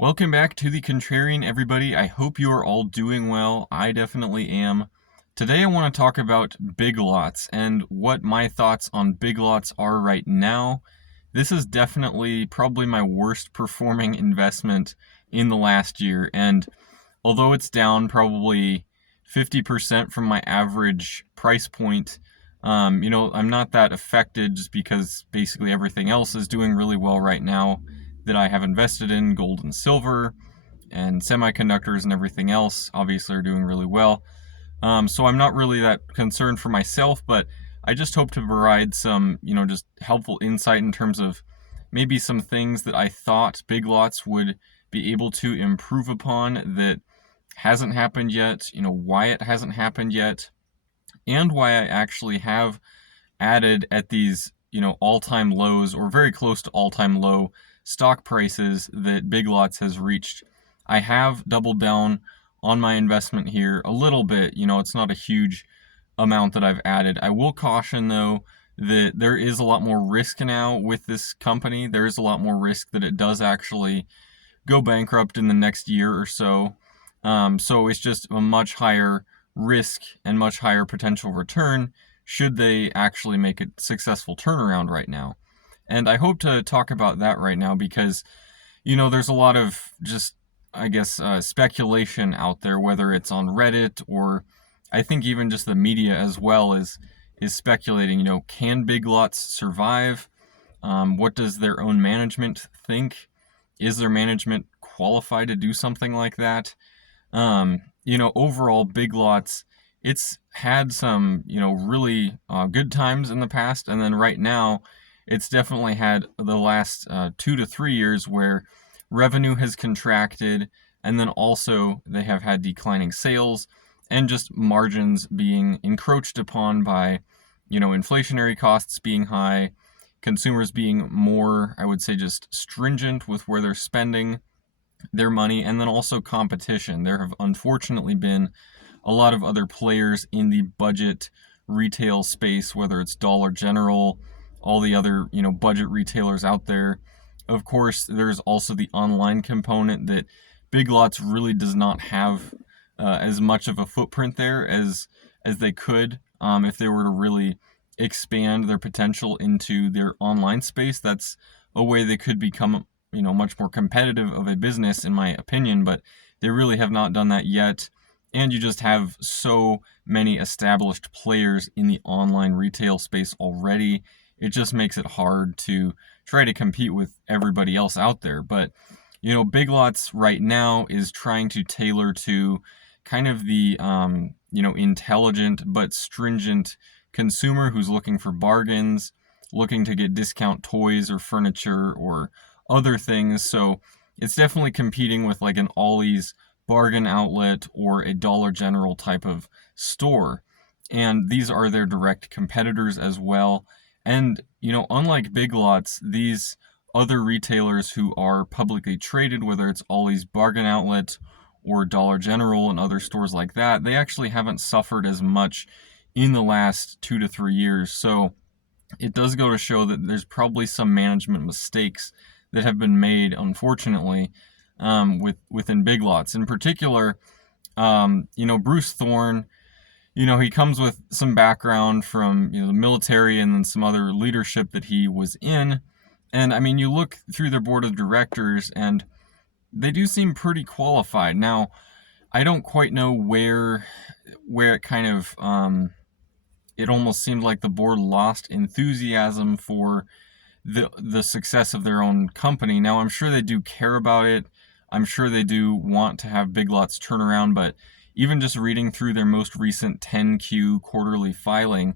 Welcome back to the Contrarian, everybody. I hope you are all doing well. I definitely am. Today I want to talk about Big Lots and what my thoughts on Big Lots are right now. This is definitely probably my worst performing investment in the last year, and although it's down probably 50% from my average price point, I'm not that affected just because basically everything else is doing really well right now that I have invested in. Gold and silver and semiconductors and everything else obviously are doing really well. So I'm not really that concerned for myself, but I just hope to provide some, just helpful insight in terms of maybe some things that I thought Big Lots would be able to improve upon that hasn't happened yet, why it hasn't happened yet, and why I actually have added at these, all-time lows or very close to all-time low stock prices that Big Lots has reached. I have doubled down on my investment here a little bit. It's not a huge amount that I've added. I will caution though that there is a lot more risk now with this company. There is a lot more risk that it does actually go bankrupt in the next year or so. So it's just a much higher risk and much higher potential return should they actually make a successful turnaround right now. And I hope to talk about that right now because, there's a lot of just, I guess, speculation out there, whether it's on Reddit or I think even just the media as well is speculating, can Big Lots survive? What does their own management think? Is their management qualified to do something like that? Overall, Big Lots, it's had some, really good times in the past, and then right now, it's definitely had the last 2 to 3 years where revenue has contracted, and then also they have had declining sales and just margins being encroached upon by, inflationary costs being high, consumers being more, I would say, just stringent with where they're spending their money, and then also competition. There have unfortunately been a lot of other players in the budget retail space, whether it's Dollar General, all the other, budget retailers out there. Of course, there's also the online component that Big Lots really does not have as much of a footprint there as they could if they were to really expand their potential into their online space. That's a way they could become, much more competitive of a business, in my opinion, but they really have not done that yet. And you just have so many established players in the online retail space already. It just makes it hard to try to compete with everybody else out there. But, Big Lots right now is trying to tailor to kind of the, intelligent but stringent consumer who's looking for bargains, looking to get discount toys or furniture or other things. So it's definitely competing with like an Ollie's bargain outlet or a Dollar General type of store. And these are their direct competitors as well. And, unlike Big Lots, these other retailers who are publicly traded, whether it's Ollie's bargain outlet or Dollar General and other stores like that, they actually haven't suffered as much in the last 2 to 3 years. So it does go to show that there's probably some management mistakes that have been made, unfortunately, within Big Lots. In particular, Bruce Thorne, he comes with some background from the military and then some other leadership that he was in. And I mean, you look through their board of directors, and they do seem pretty qualified. Now, I don't quite know where it kind of it almost seemed like the board lost enthusiasm for the success of their own company. Now, I'm sure they do care about it. I'm sure they do want to have Big Lots turn around, but even just reading through their most recent 10Q quarterly filing,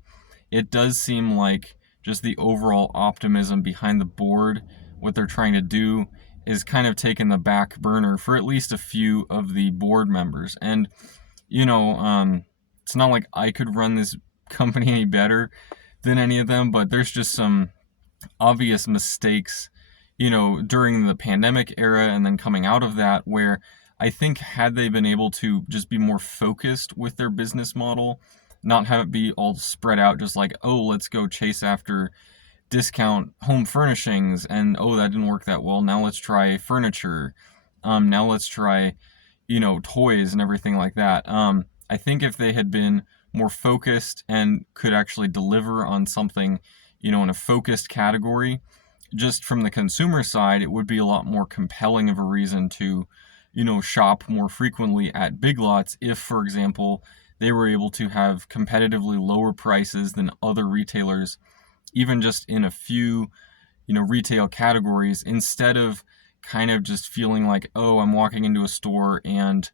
it does seem like just the overall optimism behind the board, what they're trying to do, is kind of taking the back burner for at least a few of the board members. And, it's not like I could run this company any better than any of them, but there's just some obvious mistakes, during the pandemic era and then coming out of that, where I think had they been able to just be more focused with their business model, not have it be all spread out, just like, oh, let's go chase after discount home furnishings, and oh, that didn't work that well, now let's try furniture. Now let's try, toys and everything like that. I think if they had been more focused and could actually deliver on something, in a focused category, just from the consumer side, it would be a lot more compelling of a reason to, shop more frequently at Big Lots if, for example, they were able to have competitively lower prices than other retailers, even just in a few, retail categories, instead of kind of just feeling like, oh, I'm walking into a store and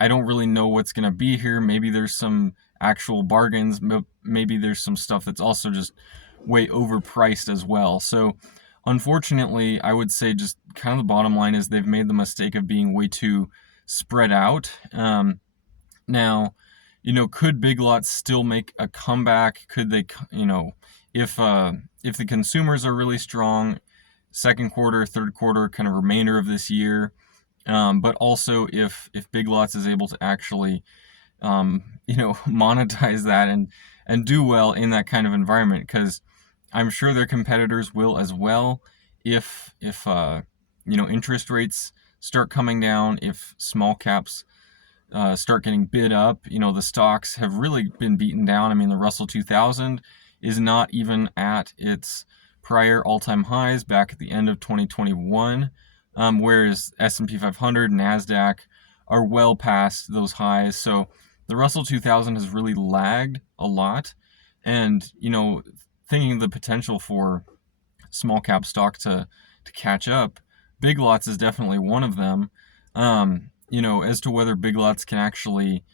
I don't really know what's going to be here. Maybe there's some actual bargains. Maybe there's some stuff that's also just way overpriced as well. So, unfortunately, I would say just kind of the bottom line is they've made the mistake of being way too spread out. Now, could Big Lots still make a comeback? Could they, if the consumers are really strong, second quarter, third quarter, kind of remainder of this year, but also if Big Lots is able to actually, monetize that and do well in that kind of environment, because I'm sure their competitors will as well. If interest rates start coming down, if small caps start getting bid up. The stocks have really been beaten down. I mean, the Russell 2000 is not even at its prior all-time highs back at the end of 2021, whereas S&P 500, NASDAQ are well past those highs. So the Russell 2000 has really lagged a lot. And, thinking of the potential for small cap stock to catch up, Big Lots is definitely one of them. As to whether Big Lots can actually,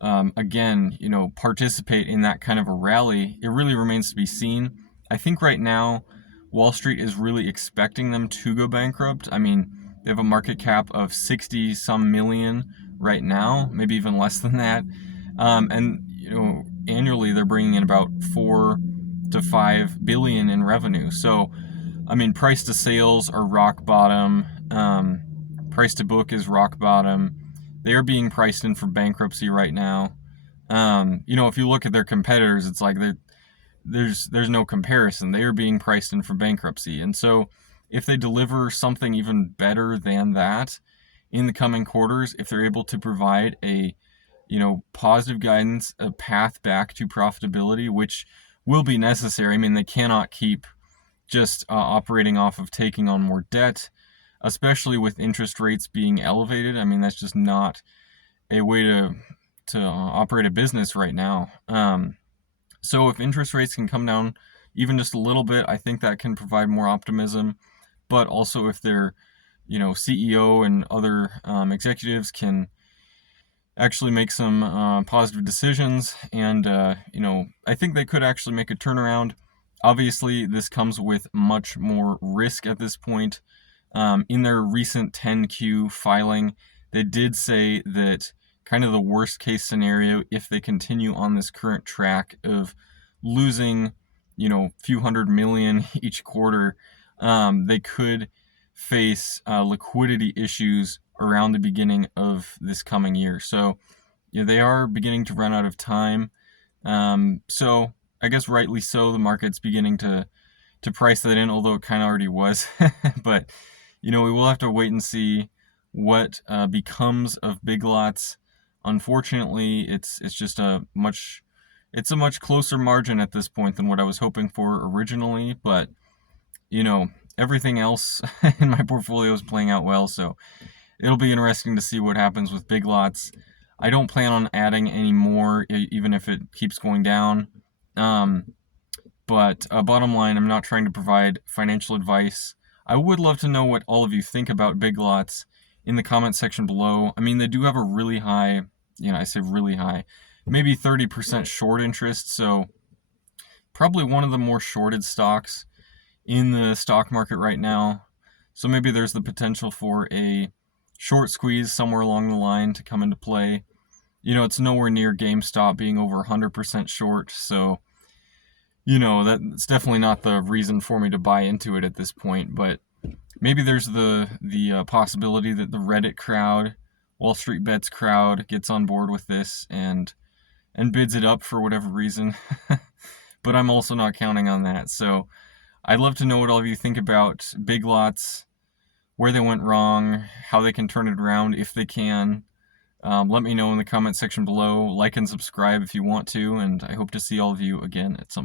again, participate in that kind of a rally, it really remains to be seen. I think right now, Wall Street is really expecting them to go bankrupt. I mean, they have a market cap of 60 some million right now, maybe even less than that. And, annually they're bringing in about 4 to 5 billion in revenue. So, I mean, price to sales are rock bottom. Price to book is rock bottom. They are being priced in for bankruptcy right now. If you look at their competitors, it's like there's no comparison. They are being priced in for bankruptcy. And so if they deliver something even better than that in the coming quarters, if they're able to provide a, positive guidance, a path back to profitability, which will be necessary. I mean, they cannot keep just operating off of taking on more debt, especially with interest rates being elevated. I mean, that's just not a way to operate a business right now. So if interest rates can come down even just a little bit, I think that can provide more optimism. But also if their, CEO and other executives can actually make some positive decisions, and I think they could actually make a turnaround. Obviously, this comes with much more risk at this point. In their recent 10Q filing, they did say that kind of the worst case scenario, if they continue on this current track of losing, few hundred million each quarter, they could face liquidity issues around the beginning of this coming year. So, they are beginning to run out of time. So I guess rightly so, the market's beginning to price that in, although it kind of already was. But we will have to wait and see what becomes of Big Lots. Unfortunately, it's just it's a much closer margin at this point than what I was hoping for originally. But everything else in my portfolio is playing out well, so it'll be interesting to see what happens with Big Lots. I don't plan on adding any more, even if it keeps going down. But bottom line, I'm not trying to provide financial advice. I would love to know what all of you think about Big Lots in the comment section below. I mean, they do have a really high, I say really high, maybe 30% short interest, so probably one of the more shorted stocks in the stock market right now. So maybe there's the potential for a short squeeze somewhere along the line to come into play. It's nowhere near GameStop being over 100% short, so that's definitely not the reason for me to buy into it at this point. But maybe there's the possibility that the Reddit crowd, Wall Street Bets crowd, gets on board with this and bids it up for whatever reason. But I'm also not counting on that. So I'd love to know what all of you think about Big Lots. where they went wrong, how they can turn it around if they can. Let me know in the comment section below. Like and subscribe if you want to, and I hope to see all of you again at some point.